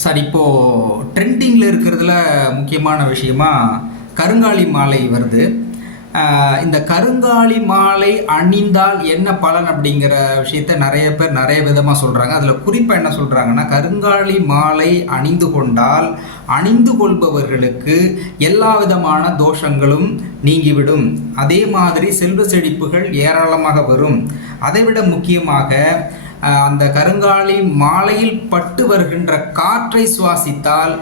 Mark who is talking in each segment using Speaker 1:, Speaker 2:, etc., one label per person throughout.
Speaker 1: Sir இப்போது ட்ரெண்டிங்கில் இருக்கிறதுல முக்கியமான விஷயமா கருங்காலி மாலை வருது. இந்த கருங்காலி மாலை அணிந்தால் என்ன பலன் அப்படிங்கிற விஷயத்த நிறைய பேர் நிறைய விதமாக சொல்கிறாங்க அதில் குறிப்பாக என்ன சொல்கிறாங்கன்னா கருங்காலி மாலை அணிந்து கொண்டால் அணிந்து கொள்பவர்களுக்கு எல்லா விதமான தோஷங்களும் நீங்கிவிடும். அதே மாதிரி செல்வ செழிப்புகள் ஏராளமாக வரும். அதைவிட முக்கியமாக அந்த கருங்காலி மாலையில் பட்டு வருகின்ற காற்றை சுவாசித்தால்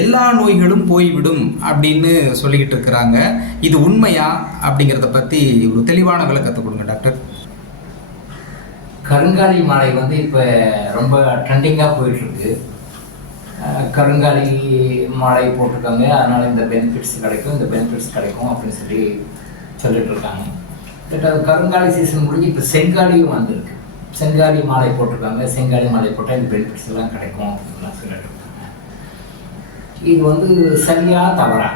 Speaker 1: எல்லா நோய்களும் போய்விடும் அப்படின்னு சொல்லிக்கிட்டு இருக்கிறாங்க. இது உண்மையா அப்படிங்கிறத பற்றி ஒரு தெளிவான விளக்கத்தை கொடுங்க டாக்டர்.
Speaker 2: கருங்காலி மாலை வந்து இப்போ ரொம்ப ட்ரெண்டிங்காக போயிட்டுருக்கு. கருங்காலி மாலை போட்டிருக்காங்க. அதனால் இந்த பெனிஃபிட்ஸ் கிடைக்கும் இந்த பெனிஃபிட்ஸ் கிடைக்கும் அப்படின்னு சொல்லி சொல்லிட்டு இருக்காங்க. பட் அது கருங்காலி சீசன் முடிஞ்சு இப்போ செங்காலியும் வந்திருக்கு. செங்காலி மாலை போட்டிருக்காங்க. செங்காலி மாலை போட்டால் இந்த பெனிஃபிட்ஸ் எல்லாம் கிடைக்கும் அப்படின்லாம் சொல்லிட்டு இருக்காங்க. இது வந்து சரியா தவறா?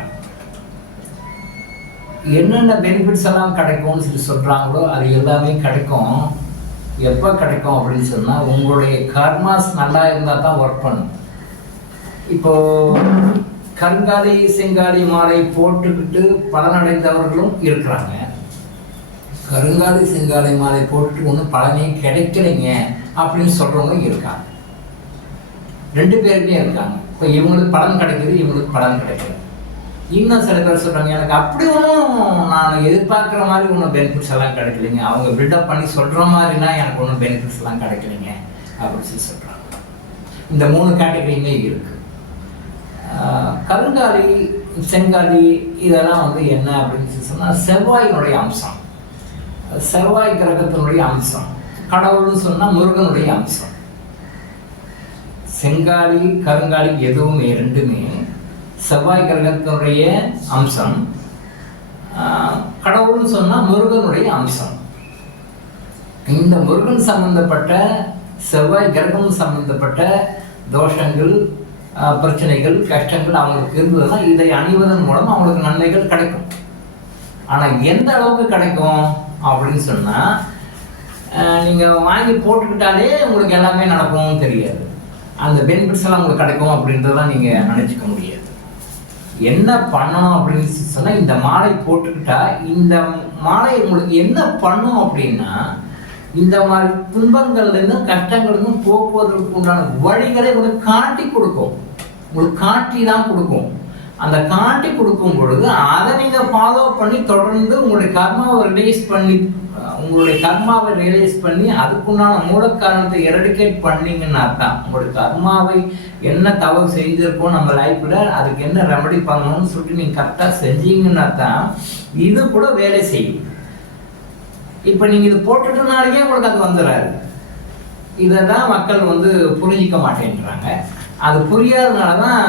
Speaker 2: என்னென்ன பெனிஃபிட்ஸ் எல்லாம் கிடைக்கும்னு சொல்லி சொல்கிறாங்களோ அது எல்லாமே கிடைக்கும். எப்போ கிடைக்கும் அப்படின்னு சொன்னால் உங்களுடைய கர்மாஸ் நல்லா இருந்தால் தான் ஒர்க் பண்ணும். இப்போ கருங்காலி செங்காலி மாலை போட்டுக்கிட்டு பலனடைந்தவர்களும் இருக்கிறாங்க. கருங்காலி செங்காலை மாலை போட்டுட்டு ஒன்றும் பலனே கிடைக்கலைங்க அப்படின்னு சொல்கிறவங்களும் இருக்காங்க. ரெண்டு பேருமே இருக்காங்க. இப்போ இவங்களுக்கு பலன் கிடைக்குது இவங்களுக்கு பலன் கிடைக்கிது இன்னும் சில பேர் சொல்கிறாங்க எனக்கு அப்படி ஒன்றும் நான் எதிர்பார்க்குற மாதிரி ஒன்றும் பெனிஃபிட்ஸ் எல்லாம் கிடைக்கலைங்க. அவங்க பில்டப் பண்ணி சொல்கிற மாதிரினா எனக்கு ஒன்றும் பெனிஃபிட்ஸ் எல்லாம் கிடைக்கலைங்க அப்படின்னு சொல்லி சொல்கிறாங்க இந்த மூணு கேட்டகரியுமே இருக்குது கருங்காலி செங்காலி இதெல்லாம் வந்து என்ன அப்படின்னு சொல்லி சொன்னால் செவ்வாயினுடைய அம்சம். செவ்வாய் கிரகத்தினுடைய அம்சம். கடவுள்னு சொன்னால் முருகனுடைய அம்சம். செங்காலி கருங்காலி எதுவுமே ரெண்டுமே செவ்வாய் கிரகத்தினுடைய அம்சம். கடவுள்னு சொன்னால் முருகனுடைய அம்சம். இந்த முருகன் சம்பந்தப்பட்ட செவ்வாய் கிரகம் சம்பந்தப்பட்ட தோஷங்கள் பிரச்சனைகள் கஷ்டங்கள் அவங்களுக்கு இருந்ததுன்னா இதை அணிவதன் மூலம் அவங்களுக்கு நன்மைகள் கிடைக்கும். ஆனால் எந்த அளவுக்கு கிடைக்கும்? அப்படின்னு சொன்னால் நீங்கள் வாங்கி போட்டுக்கிட்டாலே உங்களுக்கு எல்லாமே நடக்கும்னு தெரியாது. அந்த பெனிஃபிட்ஸ் எல்லாம் உங்களுக்கு கிடைக்கும் அப்படின்றதெல்லாம் நீங்கள் நினச்சிக்க முடியாது. என்ன பண்ணணும் அப்படின்னு சொன்னால் இந்த மாலை போட்டுக்கிட்டா இந்த மாலை உங்களுக்கு என்ன பண்ணும் அப்படின்னா இந்த மாதிரி துன்பங்கள்லேருந்தும் கஷ்டங்கள்லேருந்தும் போக்குவதற்கு உண்டான வழிகளை உங்களுக்கு காட்டி கொடுக்கும். உங்களுக்கு காட்டி தான் கொடுக்கும். அந்த காட்டி கொடுக்கும் பொழுது அதை நீங்கள் ஃபாலோ பண்ணி தொடர்ந்து உங்களுடைய கர்மாவை ரிலீஸ் பண்ணி உங்களுடைய கர்மாவை ரியலைஸ் பண்ணி அதுக்குண்டான மூல காரணத்தை எரடிகேட் பண்ணீங்கன்னா தான் உங்களுடைய கர்மாவை என்ன தவறு செஞ்சிருக்கோம் நம்ம லைஃப்பில் அதுக்கு என்ன ரெமடி பண்ணணும்னு சொல்லிட்டு நீங்கள் கரெக்டாக செஞ்சீங்கன்னா தான் இது கூட வேலை செய்யும். இப்போ நீங்கள் இது போட்டுட்டனாலேயே உங்களுக்கு அது வந்துடாது இதை தான் மக்கள் வந்து புரிஞ்சிக்க மாட்டேன்றாங்க. அது புரியாதனால தான்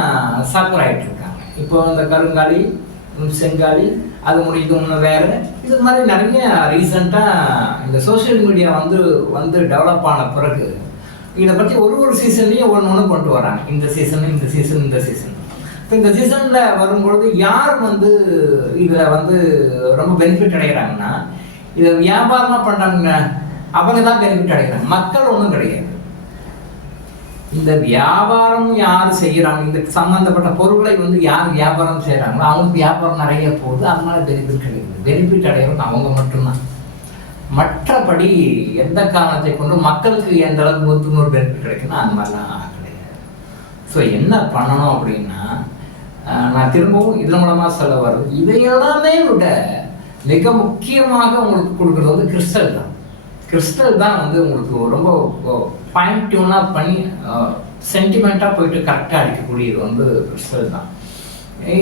Speaker 2: சஃபர் ஆகிட்டு இப்போ இந்த கருங்காலி செங்காலி அது முடியுது வேறு. இது மாதிரி நிறைய ரீசண்டாக இந்த சோஷியல் மீடியா வந்து வந்து டெவலப் ஆன பிறகு இதை பற்றி ஒரு ஒரு சீசன்லேயும் ஒன்று ஒன்று கொண்டு வராங்க. இந்த சீசன் இந்த சீசன் இந்த சீசன் இப்போ இந்த சீசனில் வரும்பொழுது யார் வந்து இதில் வந்து ரொம்ப பெனிஃபிட் அடைகிறாங்கன்னா இதை வியாபாரமாக பண்ணுறாங்க அவங்க தான் பெனிஃபிட் அடைகிறாங்க. மக்கள் ஒன்றும் கிடையாது. இந்த வியாபாரம் யார் செய்கிறாங்க? இந்த சம்பந்தப்பட்ட பொருட்களை வந்து யார் வியாபாரம் செய்கிறாங்களோ அவங்களுக்கு வியாபாரம் நிறைய போகுது. அதனால பெனிஃபிட் கிடைக்குது. பெனிஃபிட் அடையிறது அவங்க மட்டும்தான். மற்றபடி எந்த காரணத்தை கொண்டு மக்களுக்கு எந்த அளவுக்கு நூற்று நூறு பெனிஃபிட் கிடைக்குன்னா அந்த மாதிரிலாம் கிடையாது ஸோ என்ன பண்ணணும் அப்படின்னா நான் திரும்பவும் இதன் மூலமாக சொல்ல வரும் இதை எல்லாமே விட மிக முக்கியமாக உங்களுக்கு கொடுக்குறது வந்து கிறிஸ்டல் தான். கிறிஸ்டல் தான் வந்து உங்களுக்கு ரொம்ப ஃபைன் டியூனாக பண்ணி சென்டிமெண்ட்டாக போயிட்டு கரெக்டாக அடிக்கக்கூடியது வந்து கிறிஸ்டல் தான்.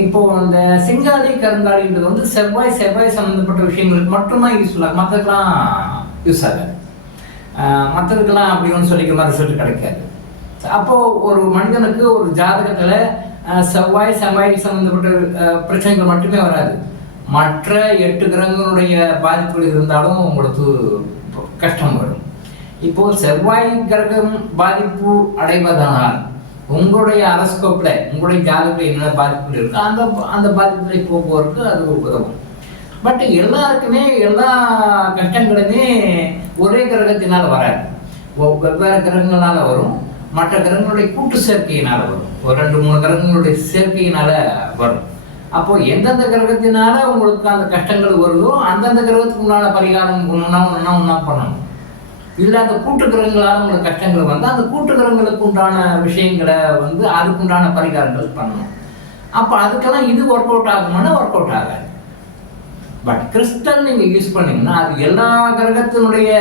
Speaker 2: இப்போது அந்த செங்காலி கருங்காலின்றது வந்து செவ்வாய் செவ்வாய் சம்மந்தப்பட்ட விஷயங்களுக்கு மட்டும்தான் யூஸ்ஃபுல் ஆகும் மற்றதுக்கெல்லாம் யூஸ் ஆகாது மற்றதுக்கெல்லாம் அப்படி ஒன்று சொல்லிக்கிற மாதிரி ரிசல்ட் கிடைக்காது. அப்போது ஒரு மனிதனுக்கு ஒரு ஜாதகத்தில் செவ்வாய் செவ்வாய் சம்மந்தப்பட்ட பிரச்சனைகள் மட்டுமே வராது. மற்ற எட்டு கிரகங்களுடைய பாதிப்புகள் இருந்தாலும் உங்களுக்கு கஷ்டம் வரும். இப்போ செவ்வாய் கிரகம் பாதிப்பு அடைவதனால் உங்களுடைய அரஸ்கோப்ல உங்களுடைய ஜாதகத்தில் என்ன பாதிப்புகள் இருக்கு அந்த அந்த பாதிப்புகளை போக்குவதற்கு அது உதவும். பட் எல்லாருக்குமே எல்லா கஷ்டங்களுமே ஒரே கிரகத்தினால் வராது. வெவ்வேறு கிரகங்களால் வரும். மற்ற கிரகங்களுடைய கூட்டு சேர்க்கையினால் வரும். ஒரு ரெண்டு மூணு கிரகங்களுடைய சேர்க்கையினால் வரும். அப்போ எந்தெந்த கிரகத்தினால உங்களுக்கு அந்த கஷ்டங்கள் வருதோ அந்தந்த கிரகத்துக்கு உண்டான பரிகாரம் ஒன்றா ஒன்றா ஒன்றா பண்ணணும். இல்லை அந்த கூட்டு கிரகங்களால் உங்களுக்கு கஷ்டங்கள் வந்து அந்த கூட்டு கிரகங்களுக்கு உண்டான விஷயங்களை வந்து அதுக்குண்டான பரிகாரங்கள் பண்ணணும். அப்போ அதுக்கெல்லாம் இது ஒர்க் அவுட் ஆகுமானா ஒர்க் அவுட் ஆகாது. பட் கிறிஸ்டல் நீங்கள் யூஸ் பண்ணீங்கன்னா அது எல்லா கிரகத்தினுடைய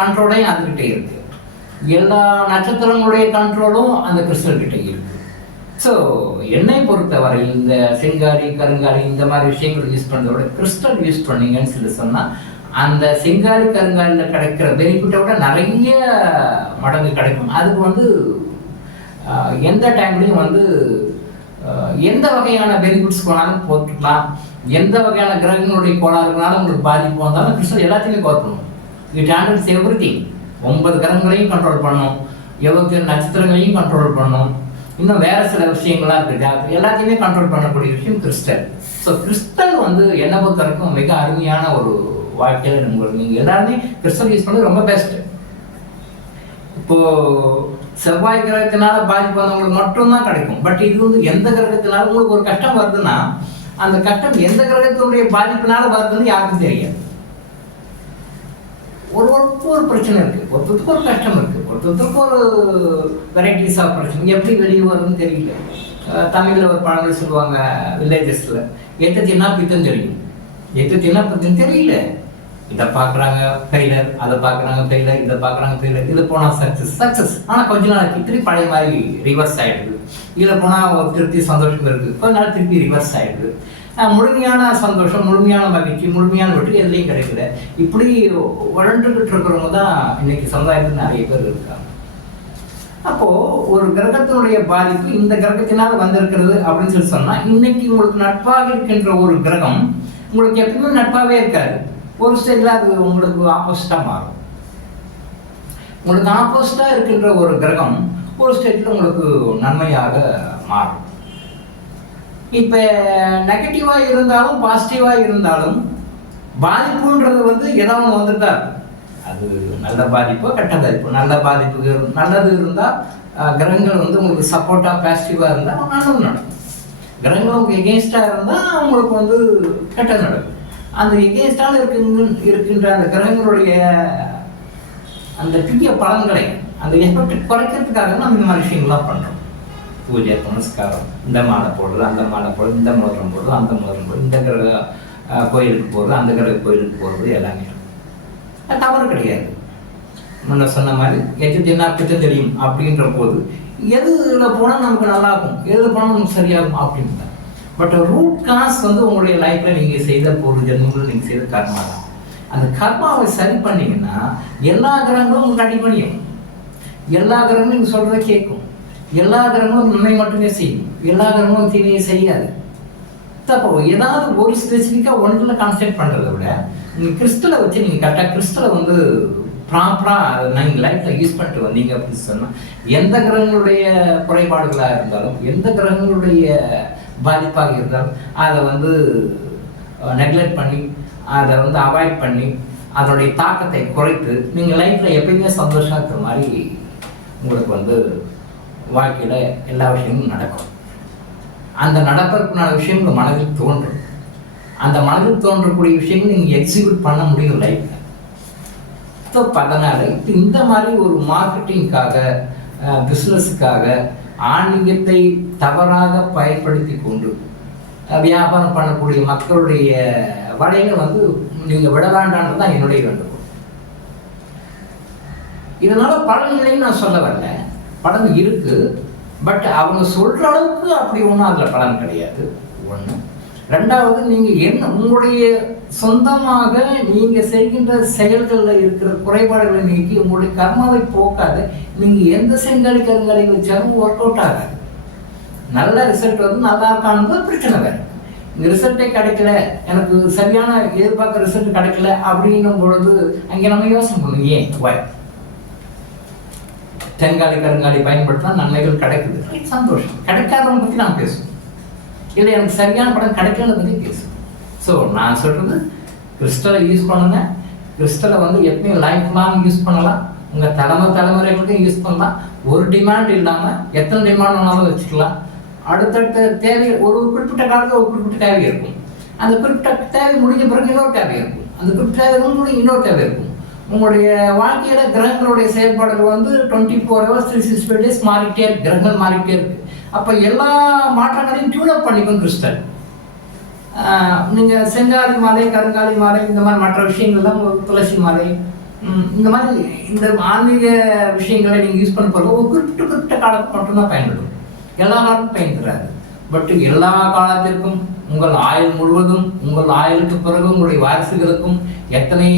Speaker 2: கண்ட்ரோலையும் அதுக்கிட்டே இருக்கு. எல்லா நட்சத்திரங்களுடைய கண்ட்ரோலும் அந்த கிறிஸ்டல் கிட்டே இருக்கு. ஸோ என்னை பொறுத்தவரை இந்த செங்காரி கருங்காரி இந்த மாதிரி விஷயங்கள் யூஸ் பண்ணுறத விட கிறிஸ்டல் யூஸ் பண்ணீங்கன்னு சொல்லி சொன்னால் அந்த செங்காரி கருங்காலில் கிடைக்கிற பெனிஃபிட்டை விட நிறைய மடங்கு கிடைக்கும். அதுக்கு வந்து எந்த டைம்லையும் வந்து எந்த வகையான பெனிஃபிட்ஸ் போனாலும் போட்டுக்கலாம். எந்த வகையான கிரகங்களுடைய கோளாறுனாலும் உங்களுக்கு பாதிப்பு வந்தாலும் கிறிஸ்டல் எல்லாத்தையுமே கோர்க்கணும் இட் ஹேண்டில்ஸ் எவ்ரி ஒன்பது கிரகங்களையும் கண்ட்ரோல் பண்ணும். எவ்வளோ நட்சத்திரங்களையும் கண்ட்ரோல் பண்ணும். இன்னும் வேற சில விஷயங்கள்லாம் இருக்குது எல்லாத்தையுமே கண்ட்ரோல் பண்ணக்கூடிய விஷயம் கிறிஸ்டல் ஸோ கிறிஸ்டல் வந்து என்னை பொறுத்த வரைக்கும் மிக அருமையான ஒரு வாழ்க்கையில் உங்களுக்கு நீங்கள் எல்லாருமே கிறிஸ்டல் யூஸ் பண்ணது ரொம்ப பெஸ்ட்டு இப்போது செவ்வாய் கிரகத்தினால பாதிப்பு வந்தவங்களுக்கு மட்டும்தான் கிடைக்கும். பட் இது வந்து எந்த கிரகத்தினால உங்களுக்கு ஒரு கஷ்டம் வருதுன்னா அந்த கஷ்டம் எந்த கிரகத்தினுடைய பாதிப்பினால வருதுன்னு யாருக்கும் தெரியாது. ஒரு ஒருத்தருக்கு ஒரு பிரச்சனை இருக்குது ஒருத்தருக்கு ஒரு கஷ்டம் இருக்குது ஒருத்தருக்கு ஒரு வெரைட்டிஸ் ஆஃப் பிரச்சனை. எப்படி வெளியே வருதுன்னு தெரியல. தமிழில் ஒரு பழமொழி சொல்லுவாங்க வில்லேஜஸில் எட்டு தின்னா பித்தம் தெரியும். எட்டு தின்னா பித்தம் தெரியல. இதை பார்க்குறாங்க ஃபெயிலர் அதை பார்க்குறாங்க ஃபெயிலர் இதை பார்க்குறாங்க ஃபெயிலர் இதில் போனால் சக்ஸஸ் சக்ஸஸ் ஆனால் கொஞ்ச நாளைக்கு திருப்பி பழைய மாதிரி ரிவர்ஸ் ஆகிடுது இதில் போனால் திருப்தி சந்தோஷம் இருக்குது கொஞ்ச நாள் திருப்பி ரிவர்ஸ் ஆகிடுது முழுமையான சந்தோஷம் முழுமையான மகிழ்ச்சி முழுமையான வெற்றி எதுலேயும் கிடைக்கல. இப்படி வளர்ந்துக்கிட்டு இருக்கிறவங்க தான் இன்னைக்கு சமுதாயத்தில் நிறைய பேர் இருக்காங்க. அப்போது ஒரு கிரகத்தினுடைய பாதிப்பு இந்த கிரகத்தினால் வந்திருக்கிறது அப்படின்னு சொல்லி சொன்னால் இன்னைக்கு உங்களுக்கு நட்பாக இருக்கின்ற ஒரு கிரகம் உங்களுக்கு எப்பவுமே நட்பாகவே இருக்காது. ஒரு ஸ்டேஜில் அது உங்களுக்கு ஆப்போசிட்டாக மாறும். உங்களுக்கு ஆப்போசிட்டாக இருக்கின்ற ஒரு கிரகம் ஒரு ஸ்டேட்டில் உங்களுக்கு நன்மையாக மாறும். இப்போ நெகட்டிவாக இருந்தாலும் பாசிட்டிவாக இருந்தாலும் பாதிப்புன்றது வந்து ஏதோ ஒன்று வந்துட்டு அது. நல்ல பாதிப்போ கெட்ட பாதிப்போ. நல்ல பாதிப்பு இரு- நல்லது இருந்தால் கிரகங்கள் வந்து உங்களுக்கு சப்போர்ட்டாக பாசிட்டிவாக இருந்தால் நல்லது நடக்கும். கிரகங்கள் உங்களுக்கு எகேன்ஸ்டாக இருந்தால் உங்களுக்கு வந்து கெட்டது நடக்கும். அந்த எகேன்ஸ்டாக இருக்குங்க இருக்கின்ற அந்த கிரகங்களுடைய அந்த தீய பலன்களை அந்த எஃபெக்ட் குறைக்கிறதுக்காக நம்ம இந்த மாதிரி விஷயங்கள்லாம் பண்ணுறோம் பூஜை புனஸ்காரம் இந்த மாலை போடுறது அந்த மாலை போடுறது இந்த மோதிரம் போடுறது அந்த மோதிரம் போடுறது இந்த கிரக கோயிலுக்கு போகிறது அந்த கிரக கோயிலுக்கு போகிறது எல்லாமே அது தவறு கிடையாது. முன்ன சொன்ன மாதிரி எது தின்னாப்பிட்டு தெரியும்? அப்படின்ற போது எதுல போனால் நமக்கு நல்லா இருக்கும் எது போனால் நமக்கு சரியாகும் அப்படின்னு பட் ரூட் காஸ் வந்து உங்களுடைய லைஃப்பில் நீங்கள் செய்த பொருள் ஜென்மங்கள் நீங்கள் செய்த கர்மா தான். அந்த கர்மாவை சரி பண்ணிங்கன்னா எல்லா கிரகங்களும் உங்களுக்கு அடிபணியும் எல்லா கிரகங்களும் நீங்கள் சொல்கிறத கேட்கும். எல்லா கிரகங்களும் நன்மை மட்டுமே செய்யும். எல்லா கிரகங்களும் தீமையை செய்யாது. தப்போ ஏதாவது ஒரு ஸ்பெசிஃபிக்காக ஒன்றில் கான்சென்ட் பண்ணுறதை விட நீங்கள் கிறிஸ்டலை வச்சு நீங்கள் கரெக்டாக கிறிஸ்டலை வந்து ப்ராப்பராக நீங்கள் லைஃப்பில் யூஸ் பண்ணிட்டு வந்தீங்க அப்படின்னு சொன்னால் எந்த கிரகங்களுடைய குறைபாடுகளாக இருந்தாலும் எந்த கிரகங்களுடைய பாதிப்பாக இருந்தால் அதை வந்து நெக்லெக்ட் பண்ணி அதை வந்து அவாய்ட் பண்ணி அதனுடைய தாக்கத்தை குறைத்து நீங்கள் லைஃப்பில் எப்பயுமே சந்தோஷமாக இருக்கிற மாதிரி உங்களுக்கு வந்து வாழ்க்கையில் எல்லா விஷயமும் நடக்கும். அந்த நடப்பதற்குண்டான விஷயம் உங்கள் மனதில் தோன்றும். அந்த மனதில் தோன்றக்கூடிய விஷயங்கள் நீங்கள் எக்ஸிக்யூட் பண்ண முடியும் லைஃப்பில் ஸோ அதனால் இப்போ இந்த மாதிரி ஒரு மார்க்கெட்டிங்காக பிஸ்னஸுக்காக ஆன்மீகத்தை தவறாக பயன்படுத்தி கொண்டு வியாபாரம் பண்ணக்கூடிய மக்களுடைய வலைகளை வந்து நீங்கள் விட வேண்டாம்னு தான் என்னுடைய வேண்டுகோள். இதனால் பலன்களையும் நான் சொல்ல வரல. பலன் இருக்கு. பட் அவங்க சொல்கிற அளவுக்கு அப்படி ஒன்றும் அதில் பலன் கிடையாது. ஒன்று ரெண்டாவது நீங்கள் என்ன உங்களுடைய சொந்தமாக நீங்க செய்கின்ற செயல்களில் இருக்கிற குறைபாடுகளை நீக்கி உங்களுடைய கர்மாவை போக்காது நீங்க எந்த செங்கல் கருங்கலை வச்சாலும் ஒர்க் அவுட் ஆகாது. நல்ல ரிசல்ட் வந்து நல்லா இருக்கானது பிரச்சனை வேறு. இந்த ரிசல்ட்டே கிடைக்கல எனக்கு சரியான எதிர்பார்க்குற ரிசல்ட் கிடைக்கல அப்படின்னும் பொழுது அங்கே நம்ம யோசனை பண்ணுவோம் ஏன் வாய் தென்காலி கருங்காலி பயன்படுத்தினா நன்மைகள் கிடைக்குது. சந்தோஷம். கிடைக்காதவங்க பற்றி நான் பேசுவோம். இல்லை எனக்கு சரியான படம் கிடைக்கலன்னு பற்றி பேசுவோம். ஸோ நான் சொல்கிறது கிறிஸ்டலை யூஸ் பண்ணுங்கள் கிறிஸ்டலை வந்து எப்பயும் லைஃப் லாங் யூஸ் பண்ணலாம். உங்கள் தலைமை தலைமுறைகளுக்கும் யூஸ் பண்ணலாம். ஒரு டிமாண்ட் இல்லாமல் எத்தனை டிமாண்ட் வேணாலும் வச்சுக்கலாம். அடுத்தடுத்த தேவை ஒரு குறிப்பிட்ட காலத்தில் ஒரு குறிப்பிட்ட தேவை இருக்கும். அந்த குறிப்பிட்ட தேவை முடிஞ்ச பிறகு இன்னொரு தேவை இருக்கும். அந்த குறிப்பிட்ட தேவை முடிஞ்சு இன்னொரு தேவை இருக்கும். உங்களுடைய வாழ்க்கையில் கிரகங்களுடைய செயல்பாடுகள் வந்து twenty four hours three six five days மாறிக்கிட்டே இருக்கு. கிரகங்கள் மாறிக்கிட்டே இருக்கு. அப்போ எல்லா மாற்றங்களையும் டியூன் அப் பண்ணிக்கும் கிறிஸ்டல் நீங்கள் செங்காதி மாலை கருங்காலி மாலை இந்த மாதிரி மற்ற விஷயங்கள்லாம் துளசி மாலை இந்த மாதிரி இந்த ஆன்மீக விஷயங்களை நீங்கள் யூஸ் பண்ண போகிறோம் ஒரு குறிப்பிட்ட குறிப்பிட்ட காலத்துக்கு மட்டும்தான் பயன்படும். எல்லா காலத்துக்கும் பயன்படாது பட் எல்லா காலத்திற்கும் உங்கள் ஆயுள் முழுவதும் உங்கள் ஆயுளுக்கு பிறகு உங்களுடைய வாரிசுகளுக்கும் எத்தனை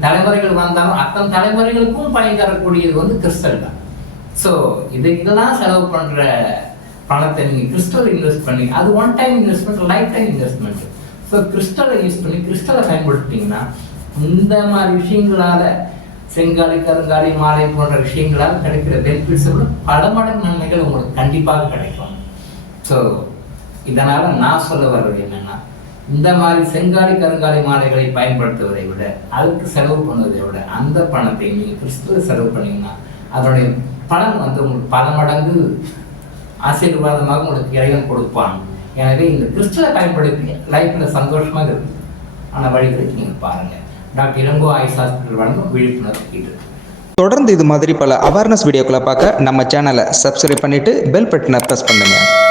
Speaker 2: தலைமுறைகள் வந்தாலும் அத்தனை தலைமுறைகளுக்கும் பயன் தரக்கூடியது வந்து கிறிஸ்தல் தான் ஸோ இது இதெல்லாம் செலவு பண்ணுற பணத்தை நீங்கள் கிறிஸ்டல் இன்வெஸ்ட் பண்ணி அது one time investment lifetime investment so கிறிஸ்டலை use பண்ணி கிறிஸ்டலை பயன்படுத்திட்டிங்கன்னா இந்த மாதிரி விஷயங்களால் செங்காலி கருங்காலி மாலை போன்ற விஷயங்களால் கிடைக்கிற பெனிஃபிட்ஸை விட பல மடங்கு நன்மைகள் உங்களுக்கு கண்டிப்பாக கிடைக்கும். ஸோ இதனால் நான் சொல்ல வர்றது என்னென்னா இந்த மாதிரி செங்காலி கருங்காலி மாலைகளை பயன்படுத்துவதை விட அதுக்கு செலவு பண்ணுவதை விட அந்த பணத்தை நீங்கள் கிறிஸ்துவ செலவு பண்ணிங்கன்னா அதனுடைய பணம் வந்து உங்களுக்கு பல மடங்கு ஆசீர்வாதமாக உங்களுக்கு இறைவன் கொடுப்பான். எனவே இந்த கிறிஸ்துவை பயன்படுத்தி லைஃப்பில் சந்தோஷமாக இருக்குது ஆனால் வழிகளை நீங்கள் பாருங்கள் டாக்டர் இளங்கோ ஆயுஷ் ஹாஸ்பிட்டல் வழங்கும் விழிப்புணர்வு இது.
Speaker 3: தொடர்ந்து இது மாதிரி பல அவேர்னஸ் வீடியோக்களை பார்க்க நம்ம சேனலை சப்ஸ்கிரைப் பண்ணிவிட்டு பெல் பட்டனை ப்ரெஸ் பண்ணுங்கள்